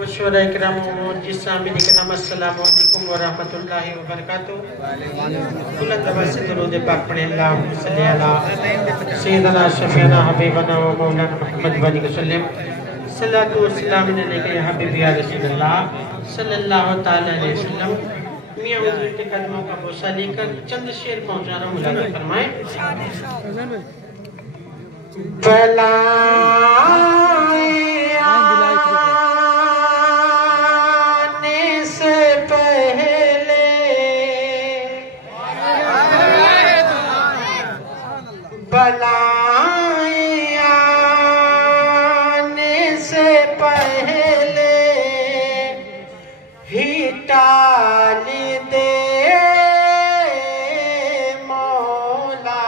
मशवरा इकराम जिस सामिन इकराम अस्सलामु अलैकुम व रहमतुल्लाहि व बरकातुहू। बुलंद आवाज़ से दुरूद पाक पढ़ें। अल्लाहुम्मा सल्ली अला सय्यिदना शफीअना हबीबना व मौलाना मुहम्मद व अलैहि वसल्लम। सल्लल्लाहु अलैहि या हबीबी या रसूलल्लाह सल्लल्लाहु तआला अलैहि वसल्लम। मियां हुजूर के कदमों का बोसा लेकर चंद शेर पहुंचा रहा हूं, मुलाज़ा फरमाएं। बलाएं आने से पहले ही टाल दे मौला।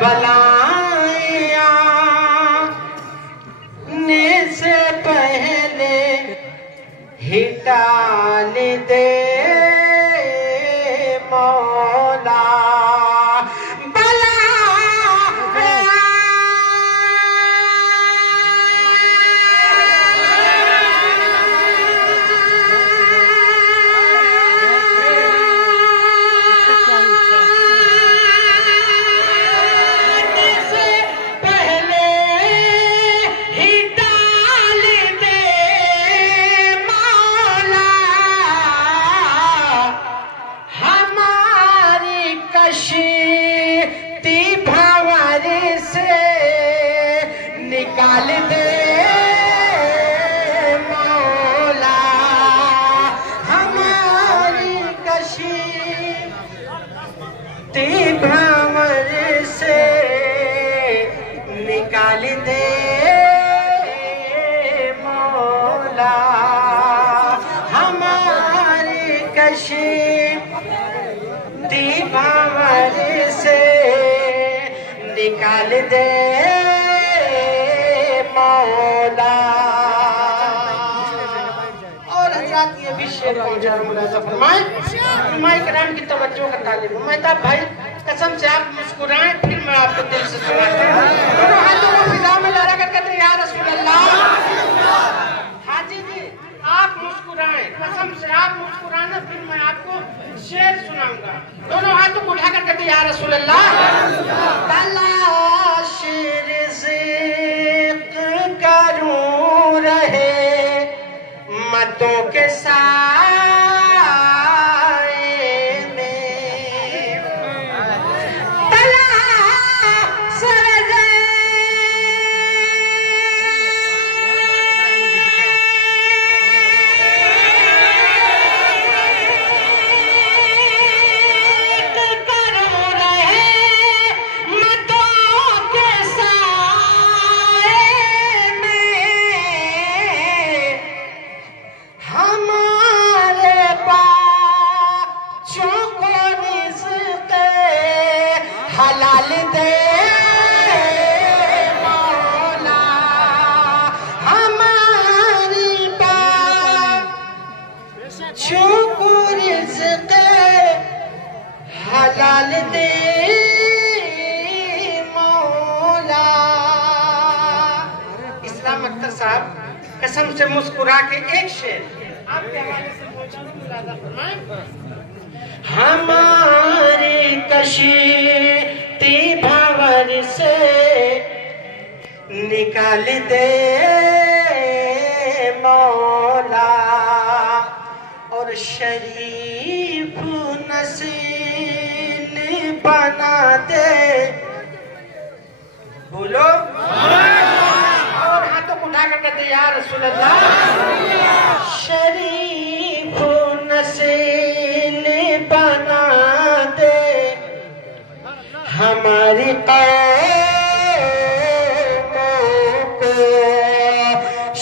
बलाएं आने से पहले ही टाल दे मौला। निकाल दे मौला हमारी कशीती भंवर से, निकाल दे मौला हमारी कशीती भंवर से, निकाल दे मौला। और हज़रात ये भी शेर पहुंचा रहा, मुलाज़ा फरमाएं। उलमा इकराम की तवज्जो का तालिब हूं। मेहताब भाई कसम से आप मुस्कुराएं, फिर मैं आपको दिल से सुनाता हूं। दोनों हाथों को फिजा में लहरा कर कहते हैं या रसूल अल्लाह। हाजी जी आप मुस्कुराएं, कसम से आप मुस्कुराना, फिर मैं आपको शेर सुनाऊंगा। दोनों हाथों को उठाकर कहते हैं या रसूल अल्लाह। तलाश करूं रहे मतों के साए में, तलाश करूं रहे मतों के साए में, हमारे बच्चों को रिज़्क़ हलाल दे मौला। हमारी बच्चों को रिज़्क़ हलाल दे मौला। इस्लाम अख्तर साहब कसम से मुस्कुरा के एक शेर आपके हवाले से पहुंचा दूं, मुलाज़ा फरमाएं। हमारी कशीती भंवर से, निकाल दे मौला। और शरीफ नस्ल बना दे, बोलो और हाथों को उठाकर कहते या रसूल अल्लाह। शरीफ नस्ल बना दे हमारी कौमों को।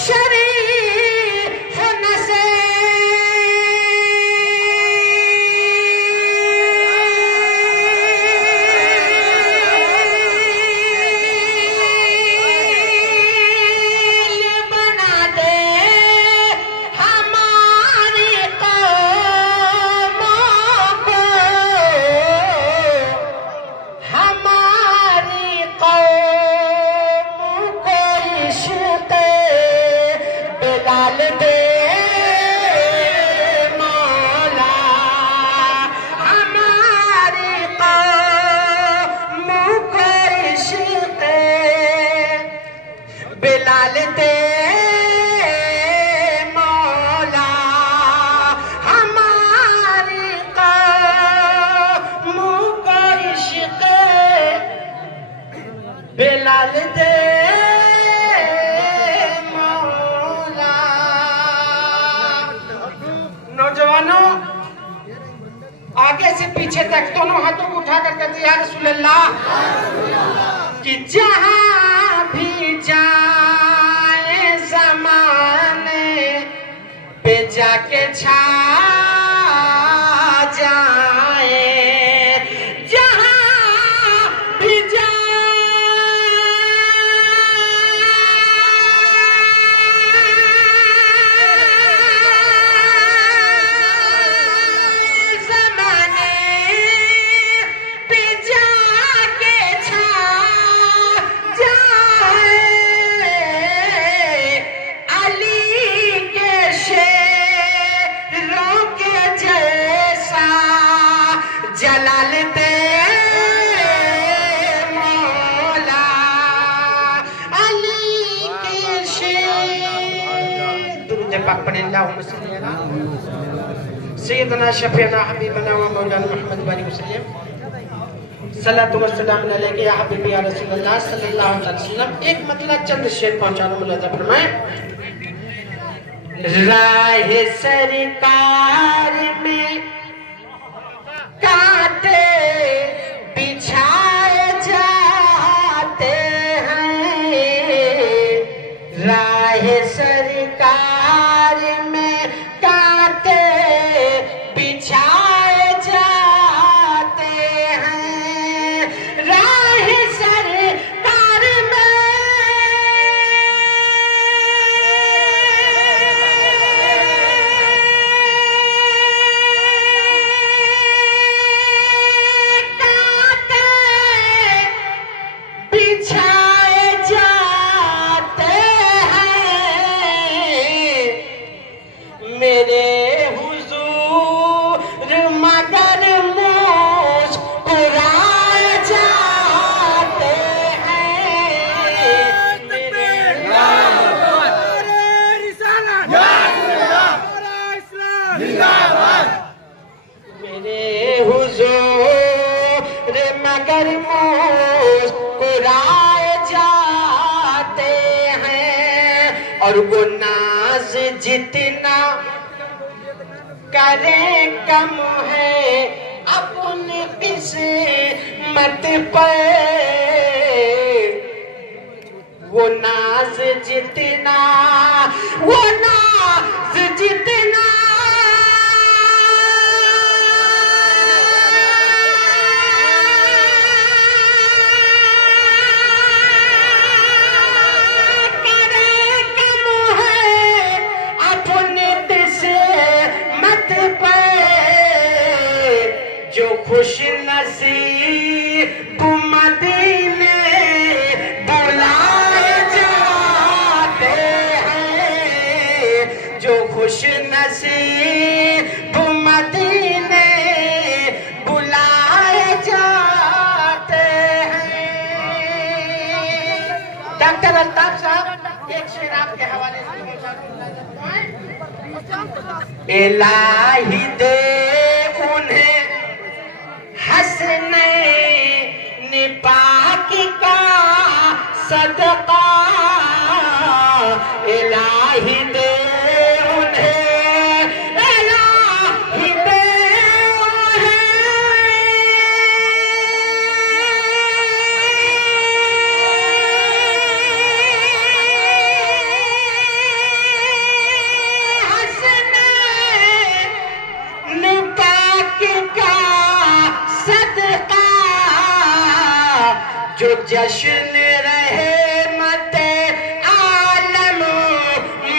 शरीफ नस्ल बना दे हमारी कौमों को, हमारी बेलाल दे मौला हमारी कौम को इश्क़ बेलाल दे मौला हमारी कौम को इश्क़ बेलाल दे मौला। नौजवानों आगे से पीछे तक दोनों हाथों को उठा कर कहते या रसूल अल्लाह कि जहां भी जाए ज़माने पे जाके छा जाए जलाल दे मौला अली के शेर दुरूद पाक पढ़ें अल्लाहुम्मा सल्ली अला सय्यदना शफीअना हबीबना व मौलाना मुहम्मद वसल्लम सल्लल्लाहु वस्सलाम अलैहि या हबीबी या रसूलल्लाह सल्लल्लाहु अलैहि वसल्लम। एक मतलब चंद शेर पहुंचाना मुलाजा फरमाए। राह सरकार में कांटे बिछाए जाते हैं राह सरकार में कांटे बिछाए जाते हैं राह सरकार में बिछाए जाते हैं मेरे हुजूर मगर मुस्कुराए जाते हैं मेरे हुजूर मगर मुस्कुराए जाते हैं और वो नाज जितना करें कम है अपनी किस्मत पर वो नाज जितना खुश नसीब मदीने बुलाए जाते हैं जो खुश नसीब मदीने बुलाए जाते हैं। डॉक्टर अल्ताफ साहब एक शेर आपके हवाले से इलाही दे उन्हें हसने पाक का सदका इलाही दे उन्हें इलाही दे हसने पाक का सदका जो जश्न रहे मत आलम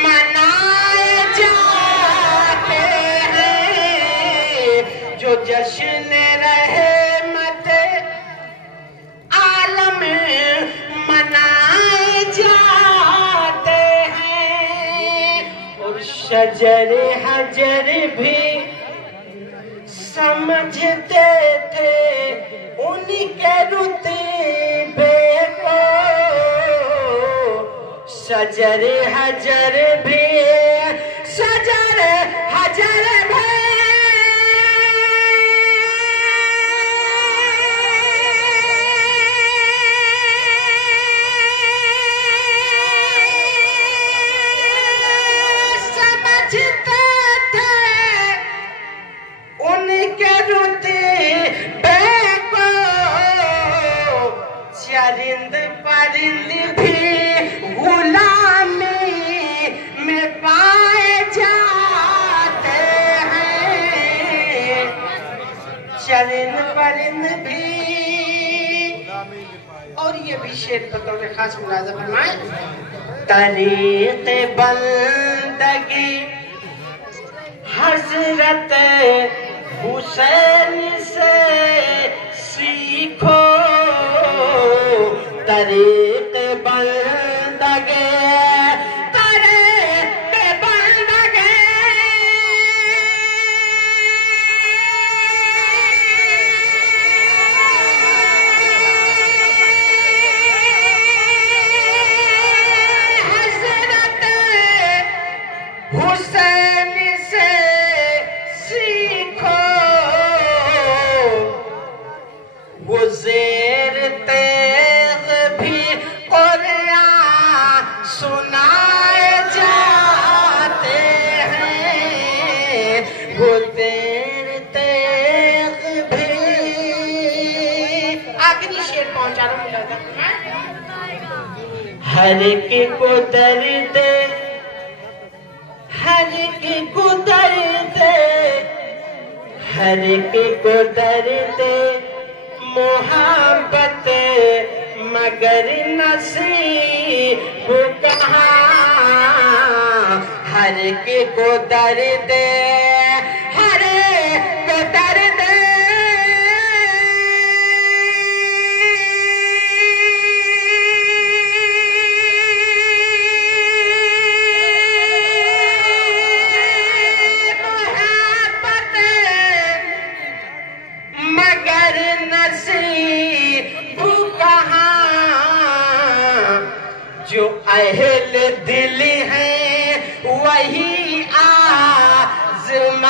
मनाए जाते हैं जो जश्न रहे मत आलम मनाए जाते हैं शजर हजर भी समझते थे उनके रुतबे को, शजर हजर भी शजर हजर भी चरिंद परिंद भी गुलामी में पाए जाते हैं, चरिंद परिंद भी। और ये भी शेर बतौर खास मुलाजा फरमाए, तरीक़े बंदगी हज़रत हुसैन से सीखो, तरीक़े बंदगी तरीक़े बंदगी हज़रत हुसैन से सीखो, वो ज़ेर तेग़ भी कुरान सुनाए जाते हैं, वो ज़ेर तेग़ भी। आखिरी शेर पहुंचा रहा हूँ, हर के को दर्द, हर के को दर्द, हर के को दर्द मोहब्बत मगर नसीब कहाँ, हर के को दर्द, हर को दर्द मगर नसीब कहाँ, जो अहल दिल हैं वही आज़माए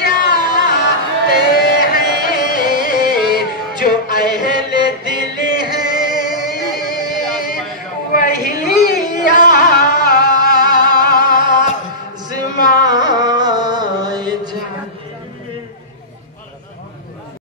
जाते हैं, जो अहल दिल हैं वही आज़माए जाते हैं।